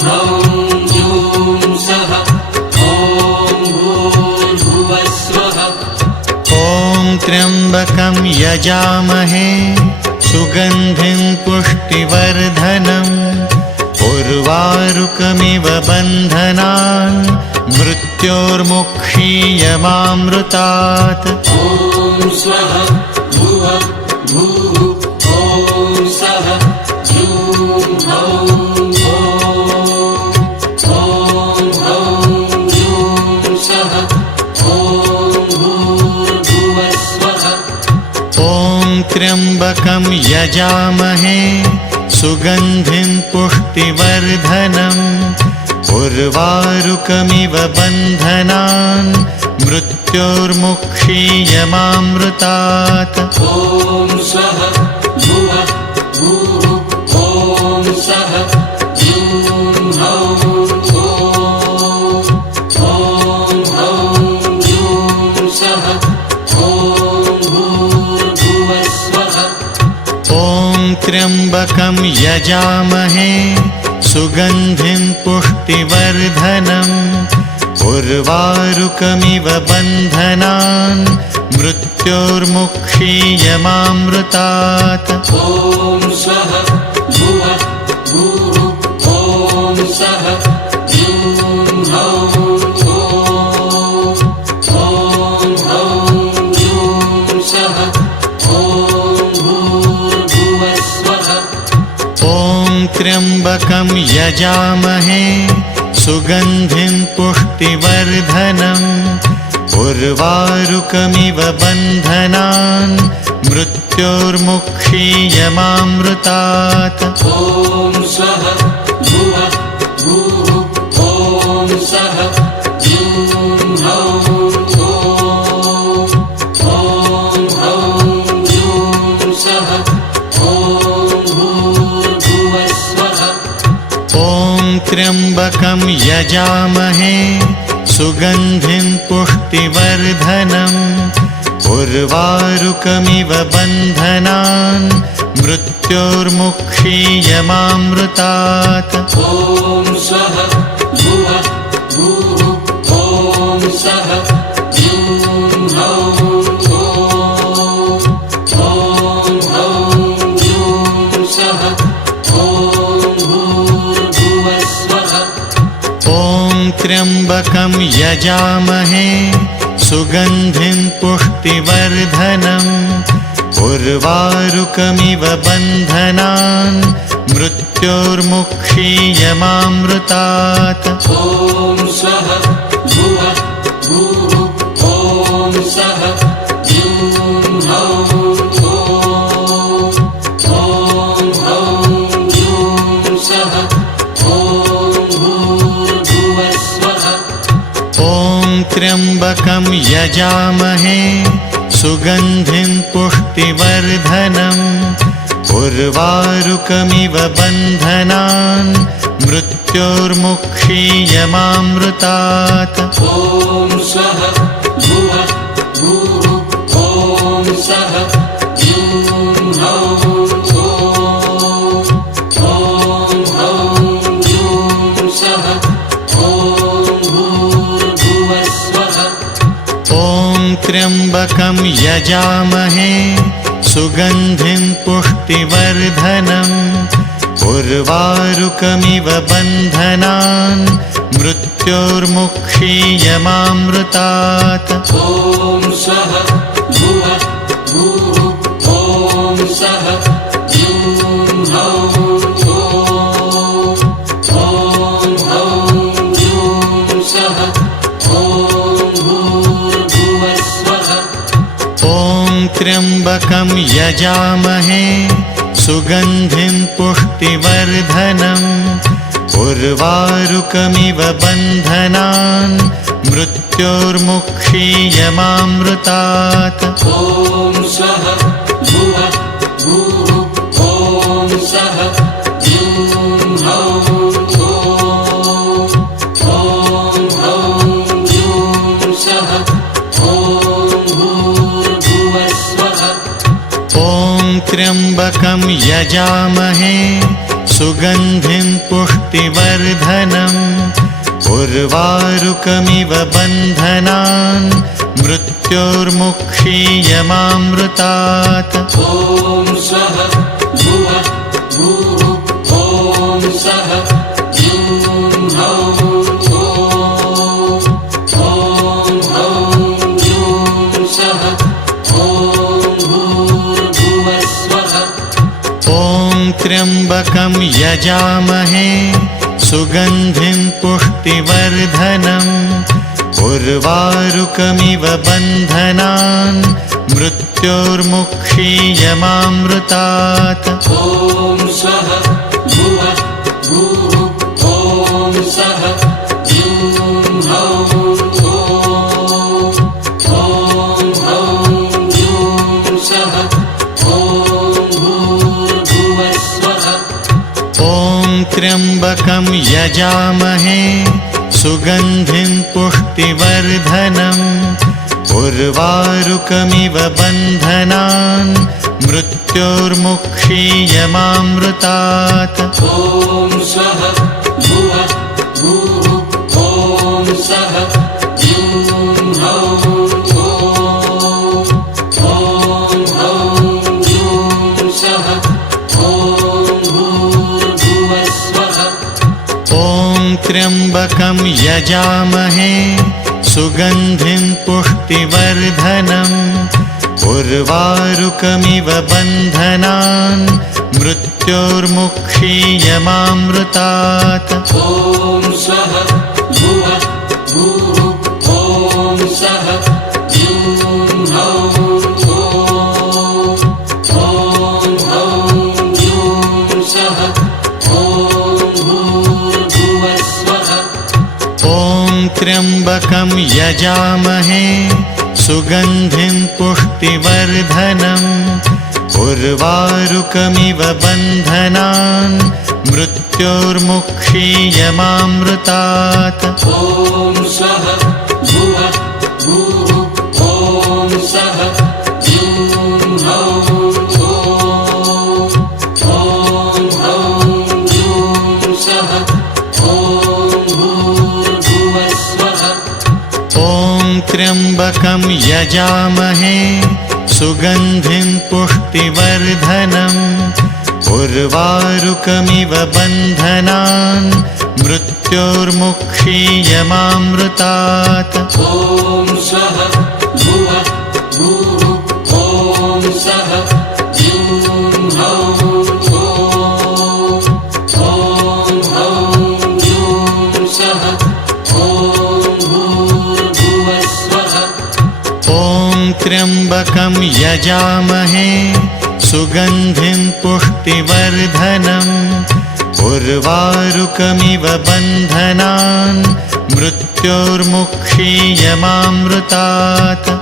ह्रौं जूं सः ॐ भूर्भुवः स्वः। ॐ त्र्यम्बकं यजामहे सुगन्धिं पुष्टिवर्धनम् उर्वारुकमिव बन्धनान् मृत्योर्मुक्षीयमामृतात्। ॐ स्वः भुवः भूः ॐ सः जूं ह्रौं ह्रौं जूं सः ॐ भूर्भुवः स्वः। ॐ त्र्यम्बकं यजामहे सुगन्धिं पुष्टिवर्धनम् उर्वारुकमिव बन्धनान् मृत्योर्मुक्षीयमामृतात्। ॐ स्वः भुवः भूः ॐ सः जूं ह्रौं जूं सः ॐ भूर्भुवः स्वः। ॐ त्र्यम्बकं यजामहे सुगन्धिं पुष्टिवर्धनम् उर्वारुकमिव बन्धनान् मृत्योर्मुक्षीयमामृतात्। ॐ स्वः भुवः भूः ॐ सः जूं ह्रौं जूं सः ॐ भूर्भुवः स्वः। ॐ त्र्यम्बकं यजामहे सुगन्धिं पुष्टिवर्धनम् उर्वारुकमिव बन्धनान् मृत्योर्मुक्षीयमामृतात्। ॐ स्वः भुवः भूः ॐ सः जूं ह्रौं जूं सः ॐ भूर्भुवः स्वः। ॐ त्र्यम्बकं यजामहे सुगन्धिं पुष्टिवर्धनम् उर्वारुकमिव बन्धनान् मृत्योर्मुक्षीयमामृतात्। ॐ स्वः भुवः भूः ॐ सः जूं ह्रौं जूं सः ॐ भूर्भुवः स्वः। ॐ त्र्यम्बकं यजामहे सुगन्धिं पुष्टिवर्धनम् उर्वारुकमिव बन्धनान् मृत्योर्मुक्षीयमामृतात्। ॐ स्वः भुवः भूः ॐ सः जूं ह्रौं जूं सः ॐ भूर्भुवः स्वः। ॐ त्र्यम्बकं यजामहे सुगन्धिं पुष्टिवर्धनम् उर्वारुकमिव बन्धनान् मृत्योर्मुक्षीयमामृतात्। ॐ स्वः भुवः भूः ॐ सः जूं ह्रौं जूं सः ॐ भूर्भुवः स्वः। ॐ त्र्यम्बकं यजामहे सुगन्धिं पुष्टिवर्धनम् उर्वारुकमिव बन्धनान् मृत्योर्मुक्षीयमामृतात्। ॐ स्वः भुवः भूः ॐ सः जूं ह्रौं जूं सः ॐ भूर्भुवः स्वः। ॐ त्र्यम्बकं यजामहे सुगन्धिं पुष्टिवर्धनम् उर्वारुकमिव बन्धनान् मृत्योर्मुक्षीयमामृतात्। ॐ स्वः भुवः भूः ॐ सः जूं ह्रौं जूं सः ॐ भूर्भुवः स्वः। ॐ त्र्यम्बकं यजामहे सुगन्धिं पुष्टिवर्धनम् उर्वारुकमिव बन्धनान् मृत्योर्मुक्षीयमामृतात् ॐ स्वः भुवः भूः ॐ सः ह्यूं हौं ॐ ह्यूं सः ॐ भूर्भुवः स्वः ॐ त्र्यम्बकं यजामहे सुगन्धिं पुष्टिवर्धनम् उर्वारुकमिव बन्धनान् मृत्योर्मुक्षीयमामृतात् ॐ स्वः भुवः भूः ॐ सः ह्यूं हौं ह्यूं सः ॐ भूर्भुवः स्वः ॐ त्र्यम्बकं यजामहे सुगन्धिं पुष्टिवर्धनम् उर्वारुकमिव बन्धनान् मृत्योर्मुक्षीयमामृतात् ॐ स्वः भुवः भूः ॐ सः ह्यूं हौं ह्यूं सः ॐ भूर्भुवः स्वः ॐ त्र्यम्बकं यजामहे सुगन्धिं पुष्टिवर्धनम् उर्वारुकमिव बन्धनान् मृत्योर्मुक्षीयमामृतात् ॐ स्वः भुवः भूः ॐ सः ह्यूं हौं ह्यूं सः ॐ भूर्भुवः स्वः ॐ त्र्यम्बकं यजामहे सुगन्धिं पुष्टिवर्धनम् उर्वारुकमिव बन्धनान् मृत्योर्मुक्षीयमामृतात् ॐ स्वः भुवः भूः ॐ सः ह्यूं हौं ह्यूं सः ॐ भूर्भुवः स्वः ॐ त्र्यम्बकं यजामहे सुगन्धिं पुष्टिवर्धनम् उर्वारुकमिव बन्धनान् मृत्योर्मुक्षीयमामृतात् ॐ स्वः भुवः भूः ॐ सः ह्यूं हौं ह्यूं सः ॐ भूर्भुवः स्वः ॐ त्र्यम्बकं यजामहे सुगन्धिं पुष्टिवर्धनम् उर्वारुकमिव बन्धनान् मृत्योर्मुक्षीयमामृतात् ॐ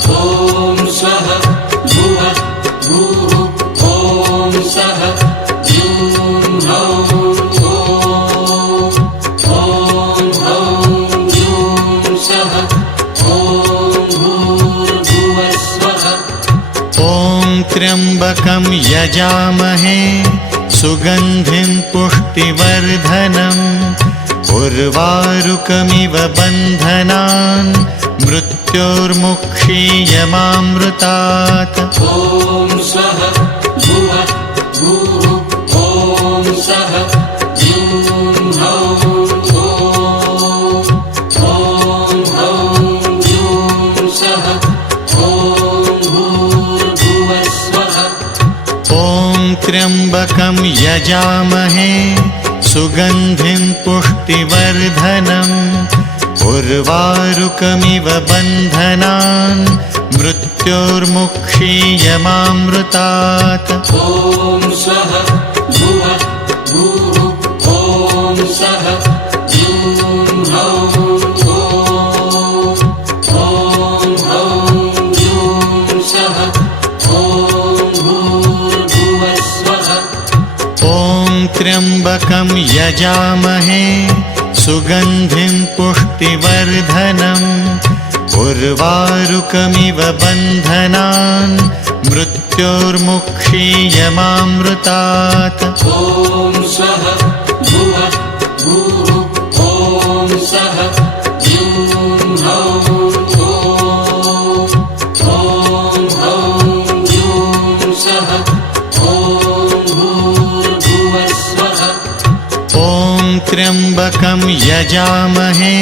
स्वः भुवः भूः ॐ सः ह्यूं हौं ह्यूं सः ॐ भूर्भुवः स्वः ॐ त्र्यम्बकं यजामहे सुगन्धिं पुष्टिवर्धनम् उर्वारुकमिव बन्धनान् मृत्योर्मुक्षीयमामृतात् ॐ स्वः भुवः भूः ॐ सः ह्यूं हौं ह्यूं सः ॐ भूर्भुवः स्वः ॐ त्र्यम्बकं यजामहे सुगन्धिं पुष्टिवर्धनम् उर्वारुकमिव बन्धनान् मृत्योर्मुक्षीयमामृतात् ॐ स्वः भुवः भूः ॐ सः ह्यूं हौं ह्यूं सः ॐ भूर्भुवः स्वः ॐ त्र्यम्बकं यजामहे सुगन्धिं पुष्टिवर्धनम् उर्वारुकमिव बन्धनान् मृत्योर्मुक्षीयमामृतात् मृत्योर्मुक्षीयमामृतात् ॐ स्वः भुवः भूः ॐ सः ह्यूं हौं ह्यूं सः ॐ भूर्भुवः स्वः ॐ त्र्यम्बकं यजामहे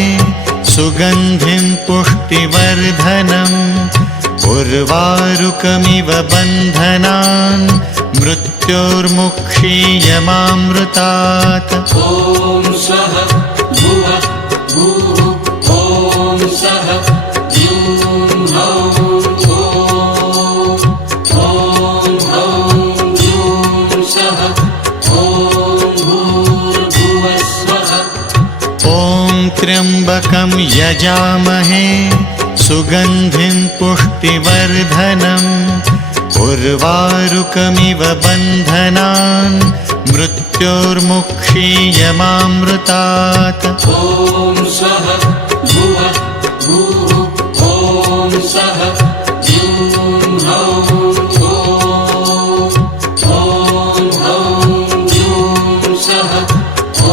सुगन्धिं पुष्टिवर्धनम् उर्वारुकमिव बन्धनान् मृत्योर्मुक्षीयमामृतात् ॐ स्वः भुवः भूः ॐ सः ह्यूं हौं ह्यूं सः ॐ भूर्भुवः स्वः ॐ त्र्यम्बकं यजामहे सुगन्धिं पुष्टिवर्धनम् उर्वारुकमिव बन्धनान् मृत्योर्मुक्षीयमामृतात् ॐ स्वः भुवः भूः ॐ सः ह्यूं हौं ह्यूं सः ॐ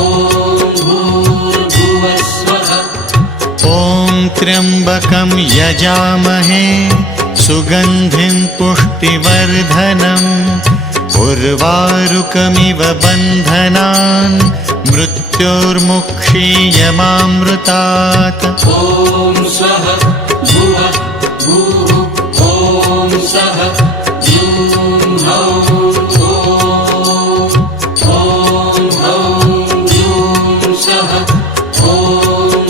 भूर्भुवः स्वः ॐ त्र्यम्बकं यजामहे सुगन्धिं पुष्टिवर्धनम् उर्वारुकमिव बन्धनान् मृत्योर्मुक्षीयमामृतात् ॐ स्वः भुवः भूः ॐ सः ह्यूं हौं ह्यूं सः ॐ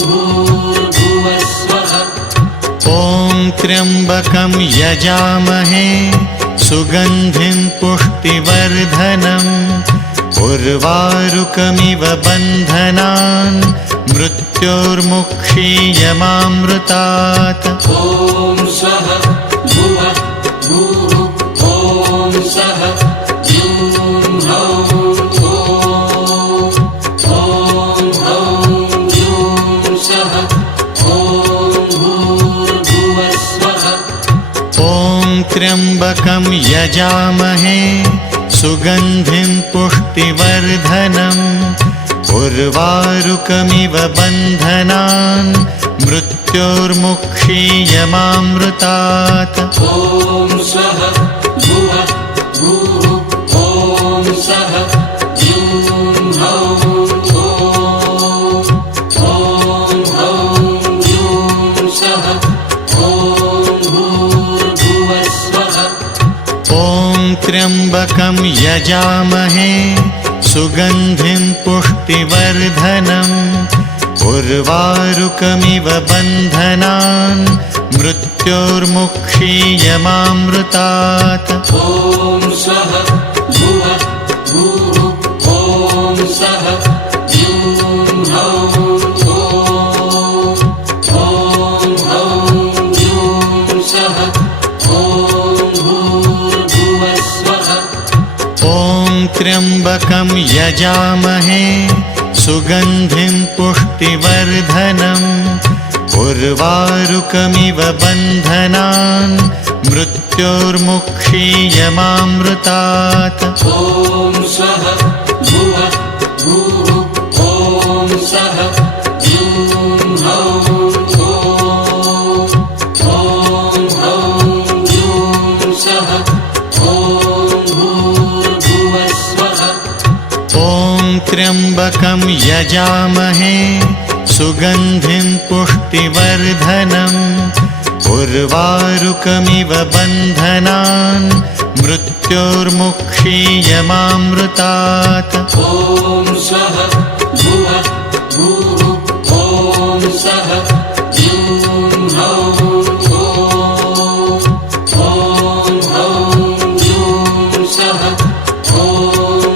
भूर्भुवः स्वः ॐ त्र्यम्बकं यजामहे सुगन्धिं पुष्टिवर्धनम् उर्वारुकमिव बन्धनान् मृत्योर्मुक्षीयमामृतात् ॐ स्वः भुवः भूः ॐ सः ह्यूं हौं ह्यूं सः ॐ भूर्भुवः स्वः ॐ त्र्यम्बकं यजामहे सुगन्धिं पुष्टिवर्धनम् उर्वारुकमिव बन्धनान् मृत्योर्मुक्षीयमामृतात् ॐ स्वः भुवः भूः ॐ सः ह्यूं हौं ह्यूं सः ॐ भूर्भुवः स्वः ॐ त्र्यम्बकं यजामहे सुगन्धिं पुष्टिवर्धनम् उर्वारुकमिव बन्धनान् मृत्योर्मुक्षीयमामृतात् ॐ स्वः भुवः भूः ॐ सः ह्यूं हौं ह्यूं सः ॐ भूर्भुवः स्वः ॐ त्र्यम्बकं यजामहे सुगन्धिं पुष्टिवर्धनम् उर्वारुकमिव बन्धनान् मृत्योर्मुक्षीयमामृतात् ॐ स्वः भुवः भूः ॐ सः ह्यूं हौं ह्यूं सः ॐ भूर्भुवः स्वः ॐ त्र्यम्बकं यजामहे सुगन्धिं पुष्टिवर्धनम् उर्वारुकमिव बन्धनान् मृत्योर्मुक्षीयमामृतात् ॐ स्वः भुवः भूः ॐ सः ह्यूं हौं ह्यूं सः ॐ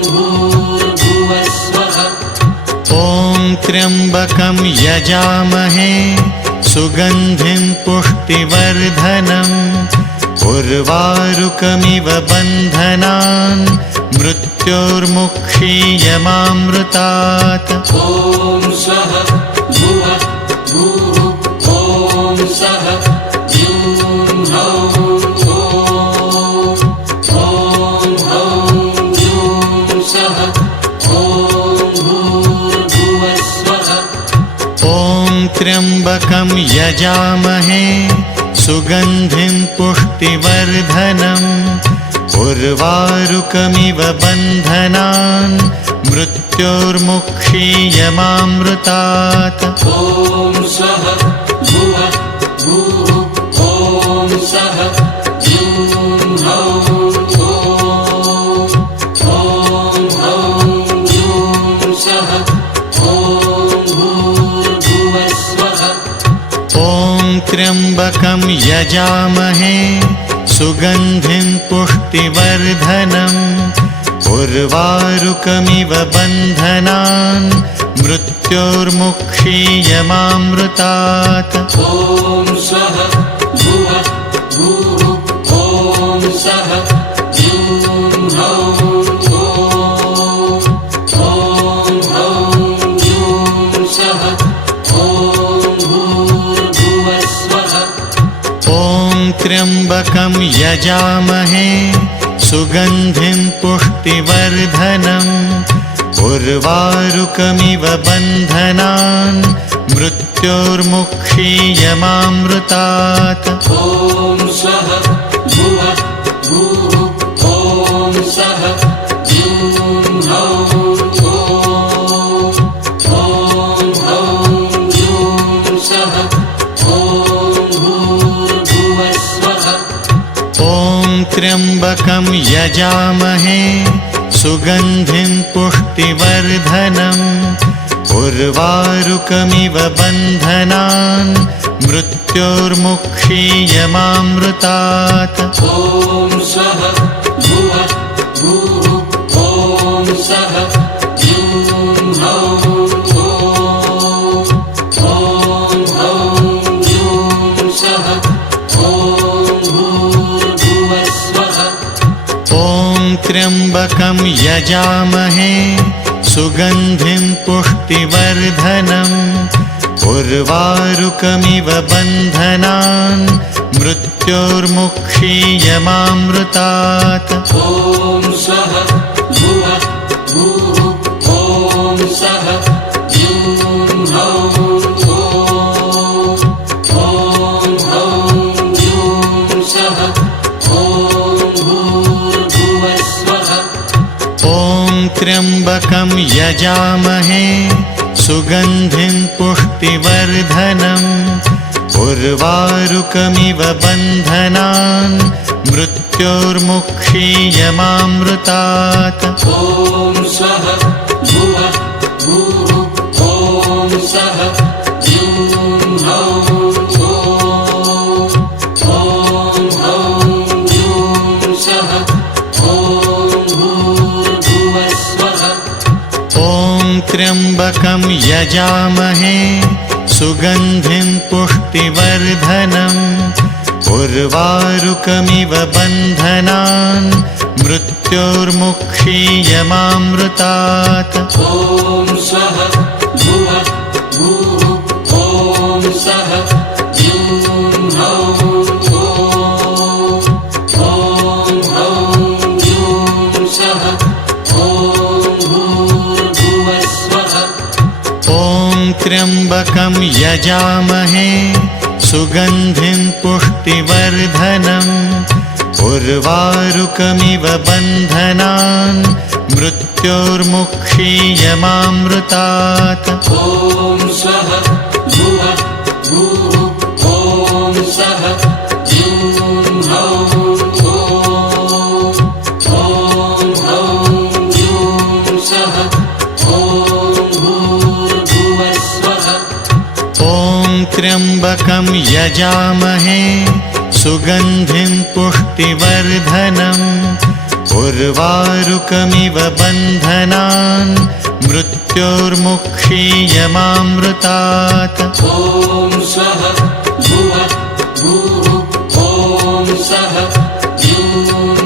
भूर्भुवः स्वः ॐ त्र्यम्बकं यजामहे सुगन्धिं पुष्टिवर्धनम् उर्वारुकमिव बन्धनान् मृत्योर्मुक्षीयमामृतात् ॐ स्वः भुवः भूः ॐ सः ह्यूं हौं त्र्यम्बकं यजामहे सुगन्धिं पुष्टिवर्धनम् उर्वारुकमिव बन्धनान् मृत्योर्मुक्षीयमामृतात्। ॐ स्वः भुवः भूः ॐ सः ह्यूं हौं त्र्यम्बकं यजामहे सुगन्धिं पुष्टिवर्धनम् उर्वारुकमिव बन्धनान् मृत्योर्मुक्षीयमामृतात्। ॐ स्वः भुवः भूः ॐ सः ह्यूं हौं त्र्यम्बकं यजामहे सुगन्धिं पुष्टिवर्धनम् उर्वारुकमिव बन्धनान् मृत्योर्मुक्षीयमामृतात्। ॐ स्वः भुवः भूः ॐ सः ह्यूं हौं त्र्यम्बकं यजामहे सुगन्धिं पुष्टिवर्धनम् उर्वारुकमिव बन्धनान् मृत्योर्मुक्षीयमामृतात्। ॐ स्वः भुवः भूः ॐ सः ह्यूं हौं त्र्यम्बकं यजामहे सुगन्धिं पुष्टिवर्धनम् उर्वारुकमिव बन्धनान् मृत्योर्मुक्षीयमामृतात्। ॐ स्वः भुवः भूः ॐ सः ह्यूं हौं त्र्यम्बकं यजामहे सुगन्धिं पुष्टिवर्धनम् उर्वारुकमिव बन्धनान् मृत्योर्मुक्षीयमामृतात्। ॐ स्वः भुवः भूः ॐ सः ह्यूं हौं त्र्यम्बकं यजामहे सुगन्धिं पुष्टिवर्धनम् उर्वारुकमिव बन्धनान् मृत्योर्मुक्षीयमामृतात्। ॐ स्वः भुवः भूः ॐ सः ह्यूं हौं त्र्यम्बकं यजामहे सुगन्धिं पुष्टिवर्धनम् उर्वारुकमिव बन्धनान् मृत्योर्मुक्षीयमामृतात्। ॐ स्वः भुवः भूः ॐ सः ह्यूं हौं त्र्यम्बकं यजामहे सुगन्धिं पुष्टिवर्धनम् उर्वारुकमिव बन्धनान् मृत्योर्मुक्षीयमामृतात्। ॐ स्वः भुवः भूः ॐ सः ह्यूं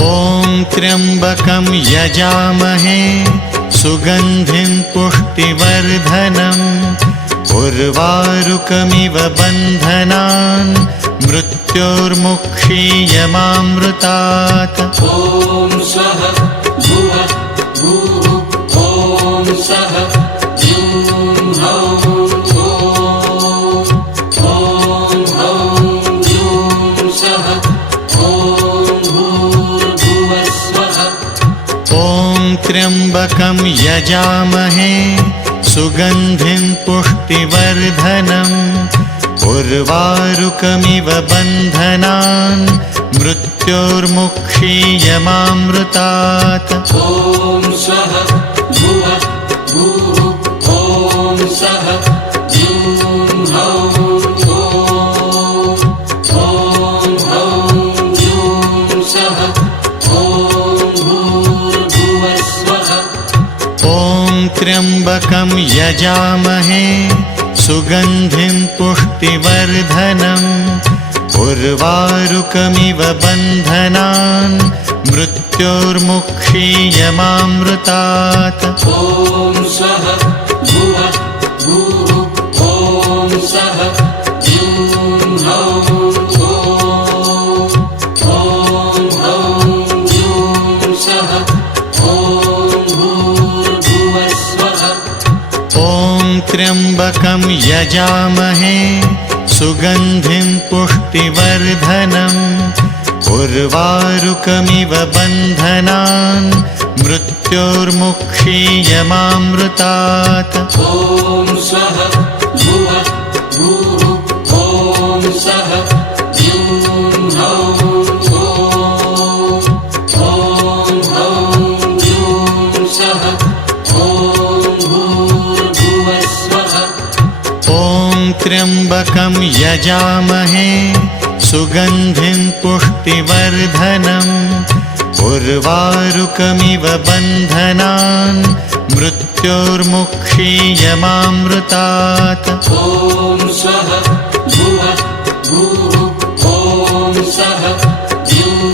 हौं त्र्यम्बकं यजामहे सुगन्धिं पुष्टिवर्धनम् उर्वारुकमिव बन्धनान् मृत्योर्मुक्षीयमामृतात् ॐ स्वः भुवः भूः ॐ सः ह्यूं हौं त्र्यम्बकं यजामहे सुगन्धिं पुष्टिवर्धनम् उर्वारुकमिव बन्धनान् मृत्योर्मुक्षीयमामृतात् ॐ स्वः भुवः भूः ॐ सः ह्यूं हौं त्र्यम्बकं यजामहे सुगन्धिं पुष्टिवर्धनम् उर्वारुकमिव बन्धनान् मृत्योर्मुक्षीयमामृतात् ॐ स्वः भुवः भूः ॐ सः ह्यूं हौं त्र्यम्बकं यजामहे सुगन्धिं पुष्टिवर्धनम् उर्वारुकमिव बन्धनान् मृत्योर्मुक्षीयमामृतात् ॐ स्वः भुवः भूः ॐ सः ह्यूं हौं त्र्यम्बकं यजामहे सुगन्धिं पुष्टिवर्धनम् उर्वारुकमिव बन्धनान् मृत्योर्मुक्षीयमामृतात् ॐ स्वः भुवः भूः ॐ सः ह्यूं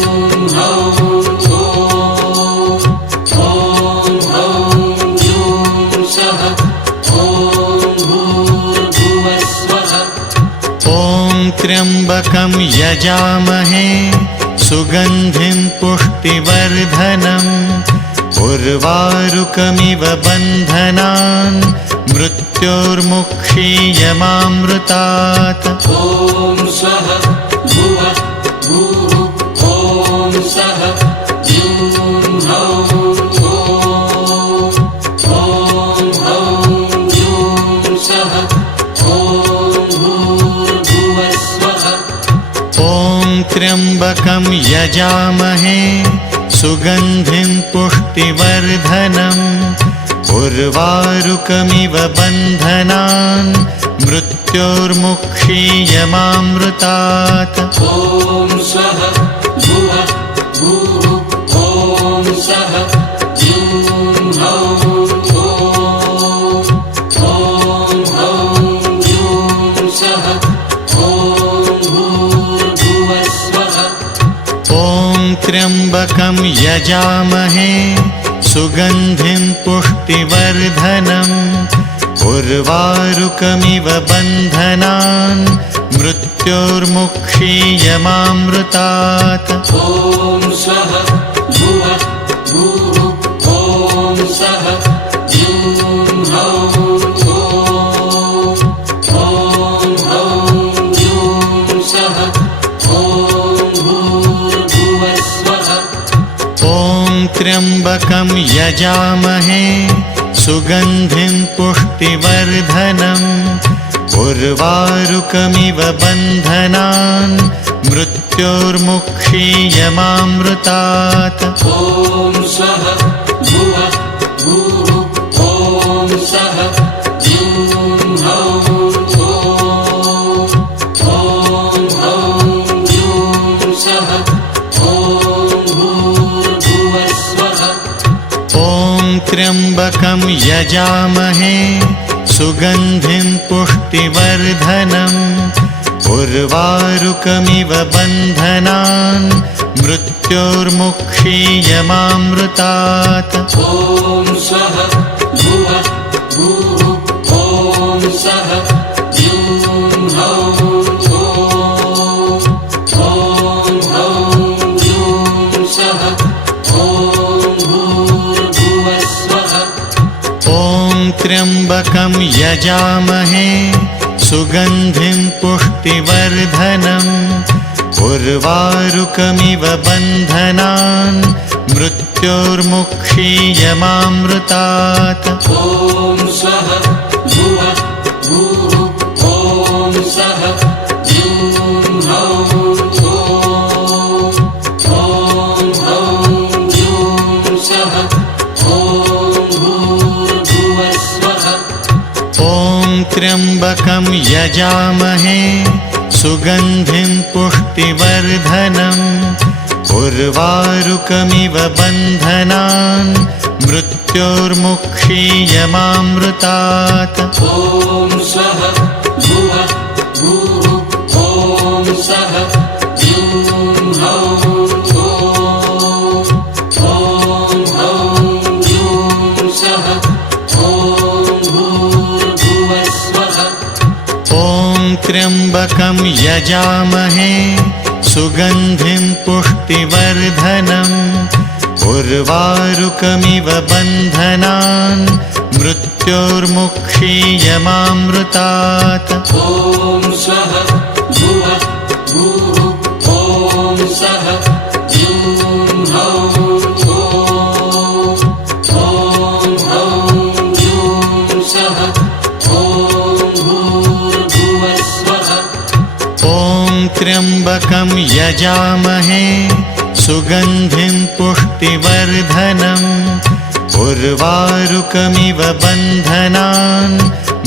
हौं त्र्यम्बकं यजामहे सुगन्धिं पुष्टिवर्धनम् उर्वारुकमिव बन्धनान् मृत्योर्मुक्षीयमामृतात् ॐ स्वः भुवः भूः ॐ सः ह्यूं हौं त्र्यम्बकं यजामहे सुगन्धिं पुष्टिवर्धनम् उर्वारुकमिव बन्धनान् मृत्योर्मुक्षीयमामृतात् ॐ स्वः भुवः भूः ॐ सः ह्यूं हौं त्र्यम्बकं यजामहे सुगन्धिं पुष्टिवर्धनम् उर्वारुकमिव बन्धनान् मृत्योर्मुक्षीयमामृतात् ॐ स्वः भुवः भूः ॐ सः ह्यूं हौं त्र्यम्बकं यजामहे सुगन्धिं पुष्टिवर्धनम् उर्वारुकमिव बन्धनान् मृत्योर्मुक्षीयमामृतात् ॐ स्वः भुवः भूः ॐ सः ह्यूं हौं त्र्यम्बकं यजामहे सुगन्धिं पुष्टिवर्धनम् उर्वारुकमिव बन्धनान् मृत्योर्मुक्षीयमामृतात् ॐ स्वः भुवः भूः ॐ सः त्र्यम्बकं यजामहे सुगन्धिं पुष्टिवर्धनम् उर्वारुकमिव बन्धनान् मृत्योर्मुक्षीयमामृतात्। ॐ स्वः भुवः भूः ॐ स्वः द्यूं हौं ॐ द्यूं स्वः ॐ भूर्भुवः स्वः। ॐ त्र्यम्बकं यजामहे सुगन्धिं पुष्टिवर्धनम् उर्वारुकमिव बन्धनान् मृत्योर्मुक्षीयमामृतात्। ॐ स्वः भुवः भूः ॐ स्वः द्यूं हौं द्यूं स्वः ॐ भूर्भुवः स्वः। ॐ त्र्यम्बकं यजामहे सुगन्धिं पुष्टिवर्धनम् उर्वारुकमिव बन्धनान् मृत्योर्मुक्षीयमामृतात्। ॐ स्वः भुवः भूः ॐ स्वः द्यूं हौं द्यूं स्वः ॐ भूर्भुवः स्वः। ॐ त्र्यम्बकं यजामहे सुगन्धिं पुष्टिवर्धनम् उर्वारुकमिव बन्धनान्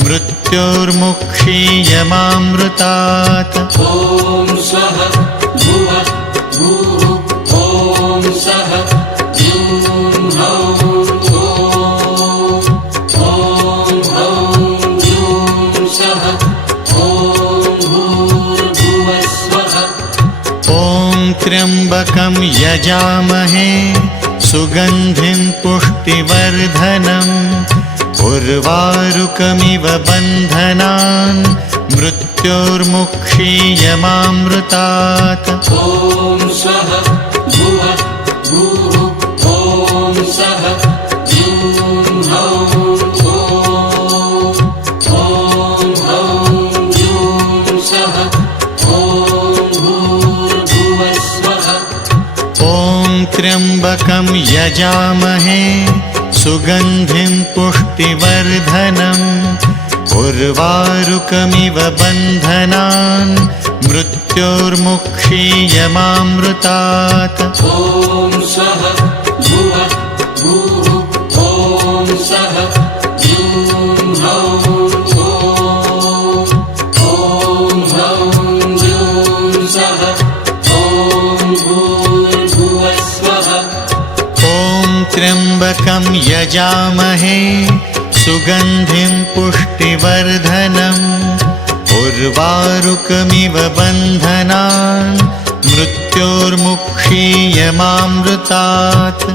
मृत्योर्मुक्षीयमामृतात्। ॐ स्वः भुवः भूः ॐ स्वः द्यूं हौं द्यूं स्वः ॐ भूर्भुवः स्वः। ॐ त्र्यम्बकं यजामहे सुगन्धिं पुष्टिवर्धनम् उर्वारुकमिव बन्धनान् मृत्योर्मुक्षीयमामृतात्। ॐ स्वः भुवः भूः ॐ स्वः द्यूं हौं द्यूं स्वः ॐ भूर्भुवः स्वः। ॐ त्र्यम्बकं यजामहे सुगन्धिं पुष्टिवर्धनम् उर्वारुकमिव बन्धनान् मृत्योर्मुक्षीयमामृतात्। ॐ स्वः भुवः भूः ॐ स्वः द्यूं हौं द्यूं स्वः ॐ भूर्भुवः स्वः। ॐ त्र्यम्बकं यजामहे सुगन्धिं पुष्टिवर्धनम् उर्वारुकमिव बन्धनान् मृत्योर्मुक्षीयमामृतात्। ॐ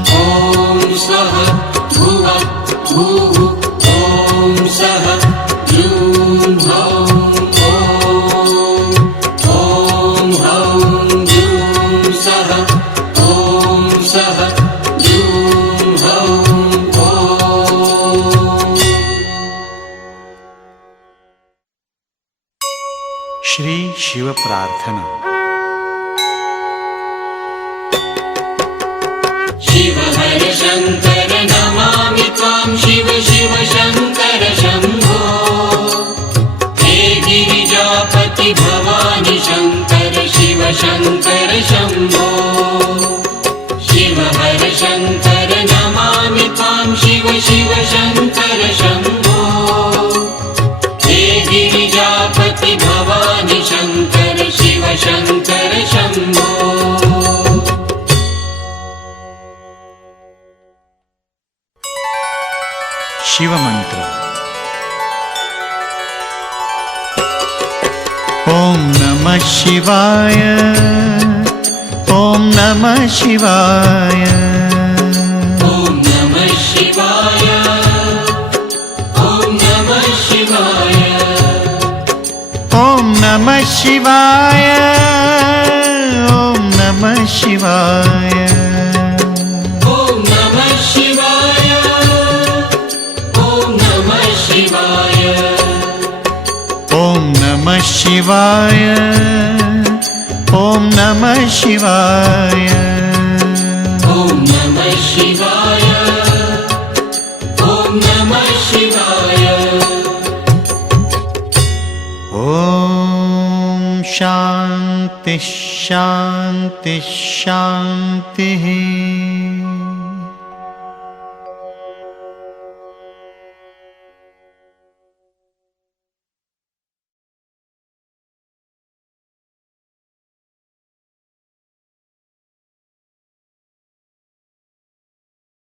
स्वः भुवः भूः ॐ स्वः द्यूं हौं द्यूं स्वः ॐ स्वः द्यूं हौं। श्री शिव प्रार्थना। शिव हर शङ्कर नमामि त्वां शिव शिव शङ्कर शम्भो। हे गिरिजापति भवानि शङ्कर शिव शङ्कर शम्भो। शिव हर शङ्कर नमामि त्वां शिव शिव शङ्कर शम्भो। हे गिरिजापति भवानि शङ्कर शिव शङ्कर शम्भो। शिवमन्त्र। ॐ नमः शिवाय ॐ नमः शिवाय ॐ नमः शिवाय ॐ नमः शिवाय ॐ नमः शिवाय ॐ नमः शिवाय ॐ नमः शिवाय ॐ नमः शिवाय ॐ नमः शिवाय ॐ नमः शिवाय ॐ नमः शिवाय ॐ शान्ति शान्ति शान्तिः